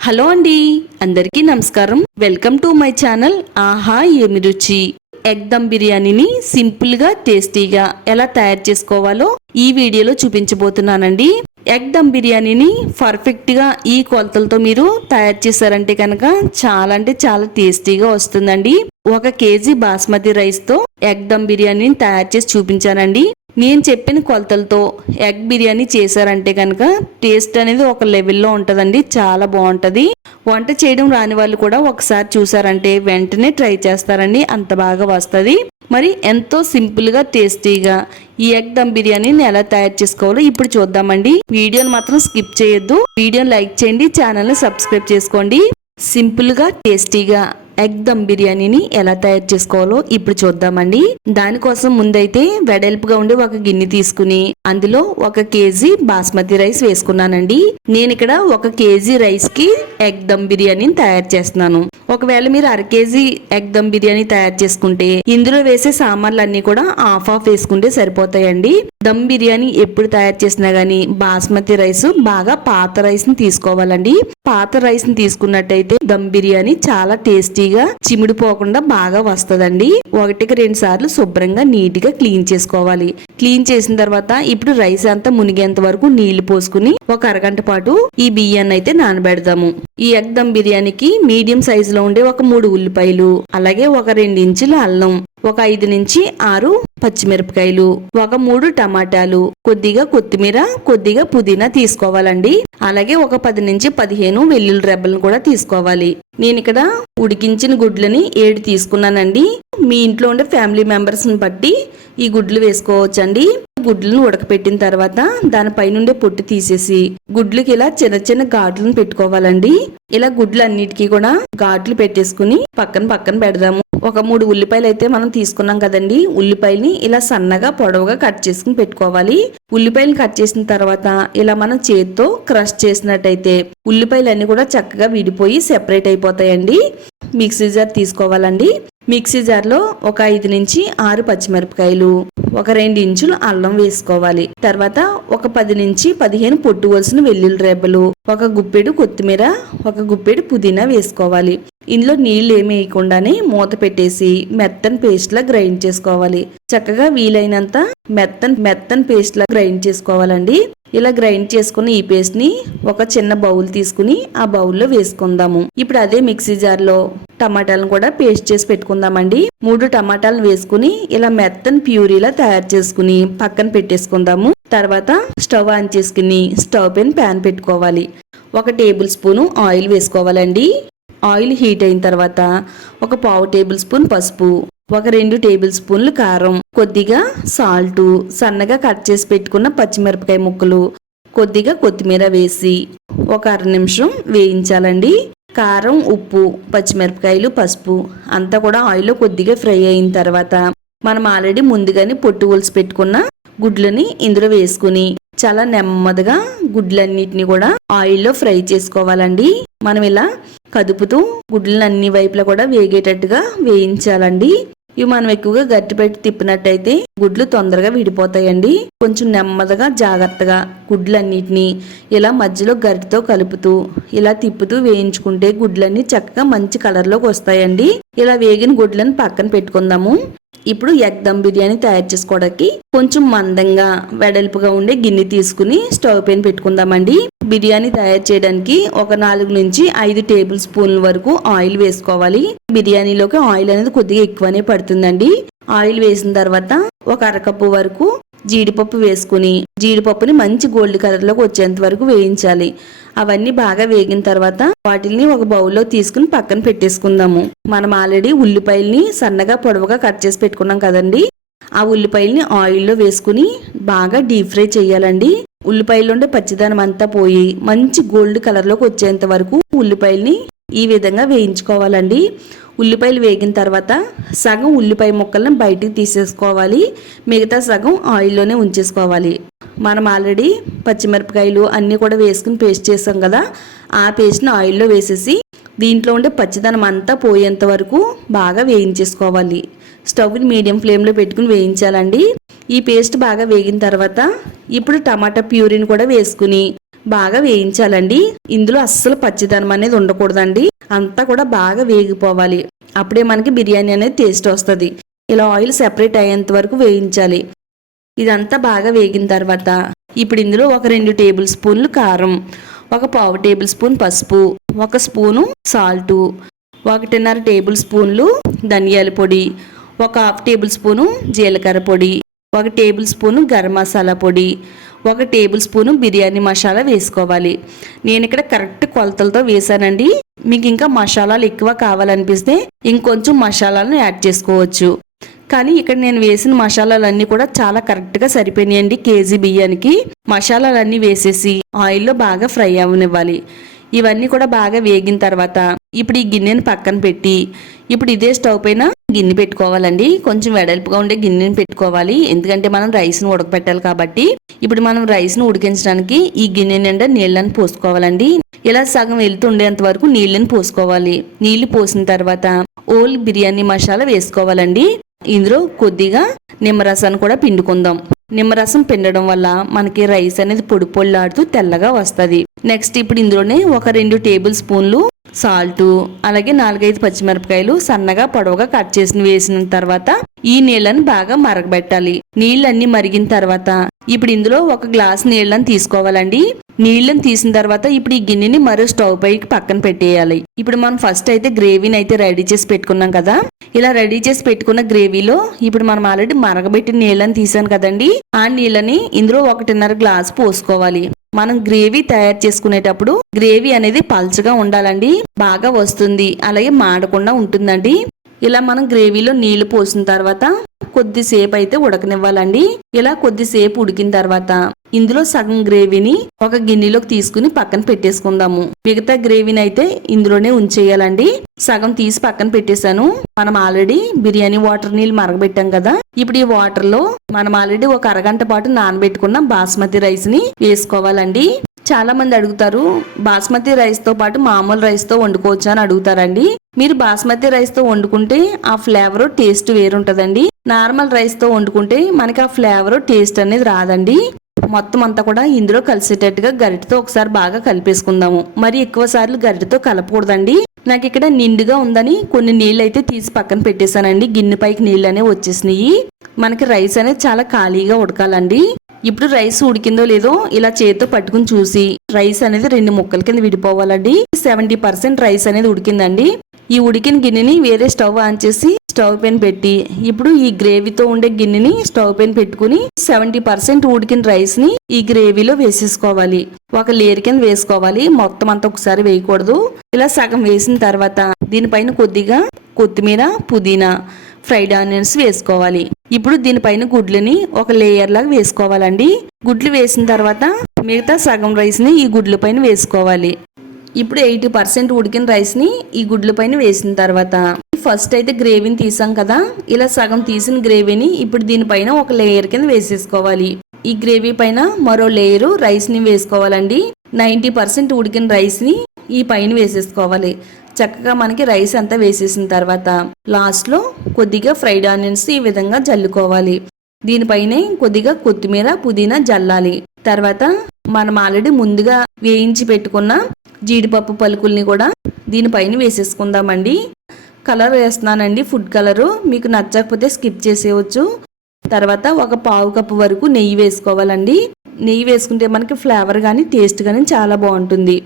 Hello అండి అందరికీ నమస్కారం. వెల్కమ్ టు మై ఛానల్ ఆహా ఏమి రుచి. ఎగ్ దమ్ బిర్యానీని సింపుల్గా టేస్టీగా ఎలా తయారు చేసుకోవాలో ఈ వీడియోలో చూపించబోతున్నానండి. ఎగ్ దమ్ బిర్యానీని పర్ఫెక్ట్గా ఈ కొలతలతో మీరు తయారు చేశారంటే కనుక చాలా అంటే చాలా టేస్టీగా వస్తుందండి. ఒక కేజీ బాస్మతి రైస్తో ఎగ్ దమ్ బిర్యానీని తయారు చేసి చూపించానండి. నేను చెప్పిన కొలతలతో ఎగ్ బిర్యానీ చేశారంటే కనుక టేస్ట్ అనేది ఒక లెవెల్లో ఉంటుందండి చాలా బాగుంటుంది. వంట చేయడం రాని వాళ్ళు కూడా ఒకసారి చూసారంటే వెంటనే ట్రై చేస్తారండి అంత బాగా వస్తుంది. మరి ఎంతో సింపుల్గా టేస్టీగా ఈ ఎగ్ దమ్ బిర్యానీని ఎలా తయారు చేసుకోవాలో ఇప్పుడు చూద్దామండి. వీడియోని మాత్రం స్కిప్ చేయొద్దు. వీడియోని లైక్ చేయండి ఛానల్ని సబ్స్క్రైబ్ చేసుకోండి. సింపుల్గా టేస్టీగా. ఎగ్ దమ్ బిర్యానీని ఎలా తయారు చేసుకోవాలో ఇప్పుడు చూద్దామండి. దానికోసం ముందైతే వెడల్పుగా ఉండే ఒక గిన్నె తీసుకుని అందులో ఒక కేజీ బాస్మతి రైస్ వేసుకున్నానండి. నేను ఇక్కడ ఒక కేజీ రైస్కి ఎగ్ దమ్ బిర్యానీని తయారు చేస్తున్నాను. ఒకవేళ మీరు అర కేజీ ఎగ్ దమ్ బిర్యానీ తయారు చేసుకుంటే ఇందులో వేసే సామాన్లు అన్ని కూడా ఆఫ్ ఆఫ్ వేసుకుంటే సరిపోతాయండి. దమ్ బిర్యానీ ఎప్పుడు తయారు చేసినా గానీ బాస్మతి రైస్ బాగా పాత రైస్ని తీసుకోవాలండి. పాత రైస్ని తీసుకున్నట్టయితే దమ్ బిర్యానీ చాలా టేస్టీగా చిమిడిపోకుండా బాగా వస్తుందండి. ఒకటికి రెండు సార్లు శుభ్రంగా నీట్గా క్లీన్ చేసుకోవాలి. క్లీన్ చేసిన తర్వాత ఇప్పుడు రైస్ అంతా మునిగేంత వరకు నీళ్ళు పోసుకుని ఒక అరగంట పాటు ఈ బియ్యాన్ని అయితే నానబెడదాము ఈ ఎగ్ దమ్ బిర్యానీకి మీడియం సైజు లో ఉండే ఒక మూడు ఉల్లిపాయలు అలాగే ఒక రెండు ఇంచుల అల్లం ఒక ఐదు నుంచి ఆరు పచ్చిమిరపకాయలు ఒక మూడు టమాటాలు కొద్దిగా కొత్తిమీర కొద్దిగా పుదీనా తీసుకోవాలండి. అలాగే ఒక పది నుంచి పదిహేను వెల్లుల్లి రెబ్బలను కూడా తీసుకోవాలి. నేను ఇక్కడ ఉడికించిన గుడ్లని ఏడు తీసుకున్నానండి. మీ ఇంట్లో ఉండే ఫ్యామిలీ మెంబర్స్ని బట్టి ఈ గుడ్లు వేసుకోవచ్చండి. గుడ్లను ఉడకపెట్టిన తర్వాత దానిపైన ఉండే పొట్టు తీసేసి గుడ్లకి ఇలా చిన్న చిన్న ఘాట్లను పెట్టుకోవాలండి. ఇలా గుడ్లు అన్నిటికీ కూడా ఘాట్లు పెట్టేసుకుని పక్కన పక్కన పెడదాము. ఒక మూడు ఉల్లిపాయలు అయితే మనం తీసుకున్నాం కదండి. ఉల్లిపాయల్ని ఇలా సన్నగా పొడవుగా కట్ చేసుకుని పెట్టుకోవాలి. ఉల్లిపాయలు కట్ చేసిన తర్వాత ఇలా మనం చేతితో క్రష్ చేసినట్టయితే ఉల్లిపాయలు అన్ని కూడా చక్కగా విడిపోయి సెపరేట్ అయిపోతాయండి. మిక్సీ జార్ తీసుకోవాలండి. మిక్సీ జార్లో ఒక ఐదు నుంచి ఆరు పచ్చిమిరపకాయలు ఒక రెండు ఇంచులు అల్లం వేసుకోవాలి. తర్వాత ఒక పది నుంచి పదిహేను పొట్టు వలసిన వెల్లుల్లి రెబ్బలు ఒక గుప్పెడు కొత్తిమీర ఒక గుప్పెడు పుదీనా వేసుకోవాలి. ఇందులో నీళ్ళు ఏమి వేయకుండానే మూత పెట్టేసి మెత్తని పేస్ట్ లా గ్రైండ్ చేసుకోవాలి. చక్కగా వీలైనంత మెత్తన్ మెత్తని పేస్ట్ లా గ్రైండ్ చేసుకోవాలండి. ఇలా గ్రైండ్ చేసుకున్న ఈ పేస్ట్ని ఒక చిన్న బౌల్ తీసుకుని ఆ బౌల్లో వేసుకుందాము. ఇప్పుడు అదే మిక్సీ జార్లో టమాటాలను కూడా పేస్ట్ చేసి పెట్టుకుందామండి. మూడు టమాటాలను వేసుకుని ఇలా మెత్తని ప్యూరీలా తయారు చేసుకుని పక్కన పెట్టేసుకుందాము. తర్వాత స్టవ్ ఆన్ చేసుకుని స్టవ్ పైన ప్యాన్ పెట్టుకోవాలి. ఒక టేబుల్ స్పూను ఆయిల్ వేసుకోవాలండి. ఆయిల్ హీట్ అయిన తర్వాత ఒక పావు టేబుల్ స్పూన్ పసుపు ఒక రెండు టేబుల్ స్పూన్లు కారం కొద్దిగా సాల్ట్ సన్నగా కట్ చేసి పెట్టుకున్న పచ్చిమిరపకాయ ముక్కలు కొద్దిగా కొత్తిమీర వేసి ఒక అర నిమిషం వేయించాలండి. కారం ఉప్పు పచ్చిమిరపకాయలు పసుపు అంతా కూడా ఆయిల్లో కొద్దిగా ఫ్రై అయిన తర్వాత మనం ఆల్రెడీ ముందుగానే పొట్టు ఒలిసి పెట్టుకున్న గుడ్లని ఇందులో వేసుకుని చాలా నెమ్మదిగా గుడ్లన్నిటిని కూడా ఆయిల్లో ఫ్రై చేసుకోవాలండి. మనం ఇలా కదుపుతూ గుడ్లను అన్ని వైపులా కూడా వేగేటట్టుగా వేయించాలండి. ఇవి మనం ఎక్కువగా గట్టి పెట్టి తిప్పినట్టయితే గుడ్లు తొందరగా విడిపోతాయండి. కొంచెం నెమ్మదిగా జాగ్రత్తగా గుడ్లన్నిటిని ఇలా మధ్యలో గరిటితో కలుపుతూ ఇలా తిప్పుతూ వేయించుకుంటే గుడ్లన్నీ చక్కగా మంచి కలర్లోకి వస్తాయండి. ఇలా వేగిన గుడ్లను పక్కన పెట్టుకుందాము. ఇప్పుడు ఎగ్ దమ్ బిర్యానీ తయారు చేసుకోవడానికి కొంచెం మందంగా వెడల్పుగా ఉండే గిన్నె తీసుకుని స్టవ్ పైన పెట్టుకుందామండి. బిర్యానీ తయారు చేయడానికి ఒక నాలుగు నుంచి ఐదు టేబుల్ స్పూన్ల వరకు ఆయిల్ వేసుకోవాలి. బిర్యానీలోకి ఆయిల్ అనేది కొద్దిగా ఎక్కువనే పడుతుందండి. ఆయిల్ వేసిన తర్వాత ఒక అరకప్పు వరకు జీడిపప్పు వేసుకుని జీడిపప్పుని మంచి గోల్డ్ కలర్లోకి వచ్చేంత వరకు వేయించాలి. అవన్నీ బాగా వేగిన తర్వాత వాటిని ఒక బౌల్లో తీసుకుని పక్కన పెట్టేసుకుందాము. మనం ఆల్రెడీ ఉల్లిపాయల్ని సన్నగా పొడవుగా కట్ చేసి పెట్టుకున్నాం కదండి. ఆ ఉల్లిపాయల్ని ఆయిల్లో వేసుకుని బాగా డీప్ ఫ్రై చేయాలండి. ఉల్లిపాయలు ఉండే పచ్చిదనం అంతా పోయి మంచి గోల్డ్ కలర్లోకి వచ్చేంత వరకు ఉల్లిపాయల్ని ఈ విధంగా వేయించుకోవాలండి. ఉల్లిపాయలు వేగిన తర్వాత సగం ఉల్లిపాయ ముక్కలను బయటికి తీసేసుకోవాలి. మిగతా సగం ఆయిల్లోనే ఉంచేసుకోవాలి. మనం ఆల్రెడీ పచ్చిమిరపకాయలు అన్నీ కూడా వేసుకుని పేస్ట్ చేసాం కదా ఆ పేస్ట్ని ఆయిల్లో వేసేసి దీంట్లో ఉండే పచ్చిదనం అంతా పోయేంత వరకు బాగా వేయించేసుకోవాలి. స్టవ్ని మీడియం ఫ్లేమ్లో పెట్టుకుని వేయించాలండి. ఈ పేస్ట్ బాగా వేగిన తర్వాత ఇప్పుడు టమాటా ప్యూరీని కూడా వేసుకుని బాగా వేయించాలండి. ఇందులో అస్సలు పచ్చిదనం అనేది ఉండకూడదండి. అంతా కూడా బాగా వేగిపోవాలి. అప్పుడే మనకి బిర్యానీ అనేది టేస్ట్ వస్తుంది. ఇలా ఆయిల్ సెపరేట్ అయ్యేంత వరకు వేయించాలి. ఇదంతా బాగా వేగిన తర్వాత ఇప్పుడు ఇందులో ఒక రెండు టేబుల్ స్పూన్లు కారం ఒక పావు టేబుల్ స్పూన్ పసుపు ఒక స్పూను సాల్టు ఒకటిన్నర టేబుల్ స్పూన్లు ధనియాల పొడి ఒక హాఫ్ టేబుల్ స్పూను జీలకర్ర పొడి ఒక టేబుల్ స్పూను గరం మసాలా పొడి ఒక టేబుల్ స్పూను బిర్యానీ మసాలా వేసుకోవాలి. నేను ఇక్కడ కరెక్ట్ కొలతలతో వేసానండి మీకు ఇంకా మసాలాలు ఎక్కువ కావాలనిపిస్తే ఇంకొంచెం మసాలాలను యాడ్ చేసుకోవచ్చు. కానీ ఇక్కడ నేను వేసిన మసాలాలన్నీ కూడా చాలా కరెక్ట్గా సరిపోయినాయండి కేజీ బియ్యానికి. మసాలాలన్నీ వేసేసి ఆయిల్లో బాగా ఫ్రై అవనివ్వాలి. ఇవన్నీ కూడా బాగా వేగిన తర్వాత ఇప్పుడు ఈ గిన్నెని పక్కన పెట్టి ఇప్పుడు ఇదే స్టవ్ పైన గిన్నె పెట్టుకోవాలండి. కొంచెం వెడల్పుగా ఉండే గిన్నెని పెట్టుకోవాలి. ఎందుకంటే మనం రైస్ని ఉడకపెట్టాలి కాబట్టి. ఇప్పుడు మనం రైస్ని ఉడికించడానికి ఈ గిన్నె నిండా నీళ్ళని పోసుకోవాలండి. ఇలా సగం వెళ్తుండేంత వరకు నీళ్ళని పోసుకోవాలి. నీళ్ళు పోసిన తర్వాత ఓల్ బిర్యానీ మసాలా వేసుకోవాలండి. ఇందులో కొద్దిగా నిమ్మరసాన్ని కూడా పిండుకుందాం. నిమ్మరసం పిండడం వల్ల మనకి రైస్ అనేది పొడి పొళ్ళాడుతూ తెల్లగా వస్తుంది. నెక్స్ట్ ఇప్పుడు ఇందులోనే ఒక రెండు టేబుల్ స్పూన్లు సాల్ట్ అలాగే నాలుగైదు పచ్చిమిరపకాయలు సన్నగా పొడవుగా కట్ చేసి వేసిన తర్వాత ఈ నీళ్ళని బాగా మరగబెట్టాలి. నీళ్ళన్నీ మరిగిన తర్వాత ఇప్పుడు ఇందులో ఒక గ్లాస్ నీళ్ళని తీసుకోవాలండి. నీళ్ళని తీసిన తర్వాత ఇప్పుడు ఈ గిన్నెని మరో స్టవ్ పైకి పక్కన పెట్టేయాలి. ఇప్పుడు మనం ఫస్ట్ అయితే గ్రేవీని అయితే రెడీ చేసి పెట్టుకున్నాం కదా. ఇలా రెడీ చేసి పెట్టుకున్న గ్రేవీలో ఇప్పుడు మనం ఆల్రెడీ మరగబెట్టిన నీళ్ళని తీసాను కదండి. ఆ నీళ్ళని ఇందులో ఒకటిన్నర గ్లాస్ పోసుకోవాలి. మనం గ్రేవీ తయారు చేసుకునేటప్పుడు గ్రేవీ అనేది పల్చగా ఉండాలండి. బాగా వస్తుంది. అలాగే మాడకుండా ఉంటుందండి. ఇలా మనం గ్రేవీలో నీళ్ళు పోసిన తర్వాత కొద్దిసేపు అయితే ఉడకనివ్వాలండి. ఇలా కొద్దిసేపు ఉడికిన తర్వాత ఇందులో సగం గ్రేవీని ఒక గిన్నెలోకి తీసుకుని పక్కన పెట్టేసుకుందాము. మిగతా గ్రేవీని అయితే ఇందులోనే ఉంచేయాలండి. సగం తీసి పక్కన పెట్టేశాను. మనం ఆల్రెడీ బిర్యానీ వాటర్ నీళ్ళు మరగబెట్టాం కదా. ఇప్పుడు ఈ వాటర్లో మనం ఆల్రెడీ ఒక అరగంట పాటు నానబెట్టుకున్న బాస్మతి రైస్ని వేసుకోవాలండి. చాలా మంది అడుగుతారు బాస్మతి రైస్తో పాటు మామూలు రైస్తో వండుకోవచ్చా? అని అడుగుతారండి. మీరు బాస్మతి రైస్తో వండుకుంటే ఆ ఫ్లేవర్ టేస్ట్ వేరుంటదండి. నార్మల్ రైస్తో వండుకుంటే మనకి ఆ ఫ్లేవర్ టేస్ట్ అనేది రాదండి. మొత్తం అంతా కూడా ఇందులో కలిసేటట్టుగా గరిటతో ఒకసారి బాగా కలిపేసుకుందాము. మరి ఎక్కువ సార్లు గరిటతో కలపకూడదండి. నాకు ఇక్కడ నిండుగా ఉందని కొన్ని నీళ్ళు అయితే తీసి పక్కన పెట్టేశానండి. గిన్నె పైకి నీళ్ళు అనేవి వచ్చేసినాయి. మనకి రైస్ అనేది చాలా ఖాళీగా ఉడకాలండి. ఇప్పుడు రైస్ ఉడికిందో లేదో ఇలా చేతితో పట్టుకుని చూసి రైస్ అనేది రెండు ముక్కల కింద విడిపోవాలండి. సెవెంటీ పర్సెంట్ రైస్ అనేది ఉడికిందండి. ఈ ఉడికిన గిన్నెని వేరే స్టవ్ ఆన్ చేసి స్టవ్ పైన పెట్టి ఇప్పుడు ఈ గ్రేవీతో ఉండే గిన్నెని స్టవ్ పైన పెట్టుకుని సెవెంటీ పర్సెంట్ ఉడికిన రైస్ని ఈ గ్రేవీలో వేసేసుకోవాలి. ఒక లేయర్ కింద వేసుకోవాలి. మొత్తం అంతా ఒకసారి వేయకూడదు. ఇలా సగం వేసిన తర్వాత దీనిపైన కొద్దిగా కొత్తిమీర పుదీనా ఫ్రైడ్ ఆనియన్స్ వేసుకోవాలి. ఇప్పుడు దీనిపైన గుడ్లని ఒక లేయర్ లాగా వేసుకోవాలండి. గుడ్లు వేసిన తర్వాత మిగతా సగం రైస్ని ఈ గుడ్ల పైన వేసుకోవాలి. ఇప్పుడు ఎయిటీ పర్సెంట్ ఉడికిన రైస్ని ఈ గుడ్ల పైన వేసిన తర్వాత ఫస్ట్ అయితే గ్రేవీని తీసాం కదా. ఇలా సగం తీసిన గ్రేవీని ఇప్పుడు దీనిపైన ఒక లేయర్ కింద వేసేసుకోవాలి. ఈ గ్రేవీ పైన మరో లేయరు రైస్ని వేసుకోవాలండి. నైంటీ పర్సెంట్ ఉడికిన రైస్ని ఈ పైన వేసేసుకోవాలి. చక్కగా మనకి రైస్ అంతా వేసేసిన తర్వాత లాస్ట్లో కొద్దిగా ఫ్రైడ్ ఆనియన్స్ ఈ విధంగా జల్లుకోవాలి. దీనిపైనే కొద్దిగా కొత్తిమీర పుదీనా జల్లాలి. తర్వాత మనం ఆల్రెడీ ముందుగా వేయించి పెట్టుకున్న జీడిపప్పు పలుకుల్ని కూడా దీనిపైన వేసేసుకుందామండి. కలర్ వేస్తున్నానండి ఫుడ్ కలరు. మీకు నచ్చకపోతే స్కిప్ చేసేయవచ్చు తర్వాత ఒక పావు కప్పు వరకు నెయ్యి వేసుకోవాలండి. నెయ్యి వేసుకుంటే మనకి ఫ్లేవర్ కానీ టేస్ట్ కానీ చాలా బాగుంటుంది.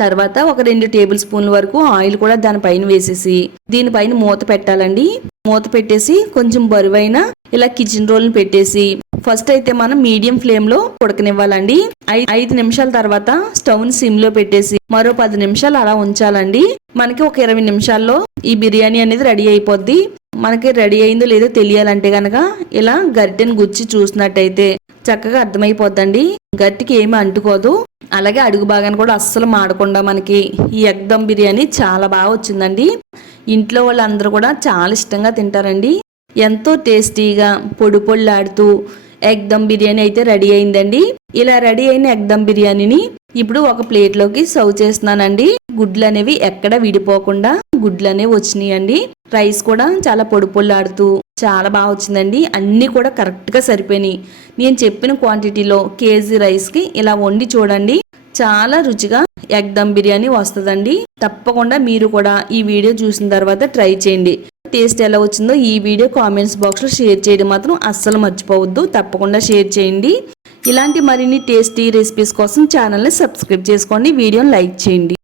తర్వాత ఒక రెండు టేబుల్ స్పూన్ల వరకు ఆయిల్ కూడా దానిపైన వేసేసి దీనిపైన మూత పెట్టాలండి. మూత పెట్టేసి కొంచెం బరువైన ఇలా కిచెన్ రోల్ పెట్టేసి ఫస్ట్ అయితే మనం మీడియం ఫ్లేమ్లో ఉడకనివ్వాలండి. ఐ- ఐదు నిమిషాల తర్వాత స్టవ్ని సిమ్లో పెట్టేసి మరో పది నిమిషాలు అలా ఉంచాలండి. మనకి ఒక ఇరవై నిమిషాల్లో ఈ బిర్యానీ అనేది రెడీ అయిపోద్ది. మనకి రెడీ అయిందో లేదో తెలియాలంటే గనక ఇలా గరిటెని గుచ్చి చూసినట్టయితే చక్కగా అర్థమైపోద్దండి. గట్టికి ఏమి అంటుకోదు. అలాగే అడుగు భాగాన్ని కూడా అస్సలు మాడకుండా మనకి ఈ ఎగ్ దమ్ బిర్యానీ చాలా బాగా వచ్చిందండి. ఇంట్లో వాళ్ళందరూ కూడా చాలా ఇష్టంగా తింటారండి. ఎంతో టేస్టీగా పొడి పొళ్ళాడుతూ ఎగ్ దమ్ బిర్యానీ అయితే రెడీ అయిందండి. ఇలా రెడీ అయిన ఎగ్ దమ్ బిర్యానీని ఇప్పుడు ఒక ప్లేట్లోకి సర్వ్ చేస్తున్నానండి. గుడ్లు అనేవి ఎక్కడ విడిపోకుండా గుడ్లు అనేవి వచ్చినాయండి. రైస్ కూడా చాలా పొడి పొళ్ళాడుతూ చాలా బాగా వచ్చిందండి. అన్నీ కూడా కరెక్ట్గా సరిపోయినాయి. నేను చెప్పిన క్వాంటిటీలో కేజీ రైస్కి ఇలా వండి చూడండి. చాలా రుచిగా ఎగ్ దమ్ బిర్యానీ వస్తుందండి. తప్పకుండా మీరు కూడా ఈ వీడియో చూసిన తర్వాత ట్రై చేయండి. టేస్ట్ ఎలా వచ్చిందో ఈ వీడియో కామెంట్స్ బాక్స్లో షేర్ చేయడం మాత్రం అస్సలు మర్చిపోవద్దు. తప్పకుండా షేర్ చేయండి. ఇలాంటి మరిన్ని టేస్టీ రెసిపీస్ కోసం ఛానల్ని సబ్స్క్రైబ్ చేసుకోండి. వీడియోని లైక్ చేయండి.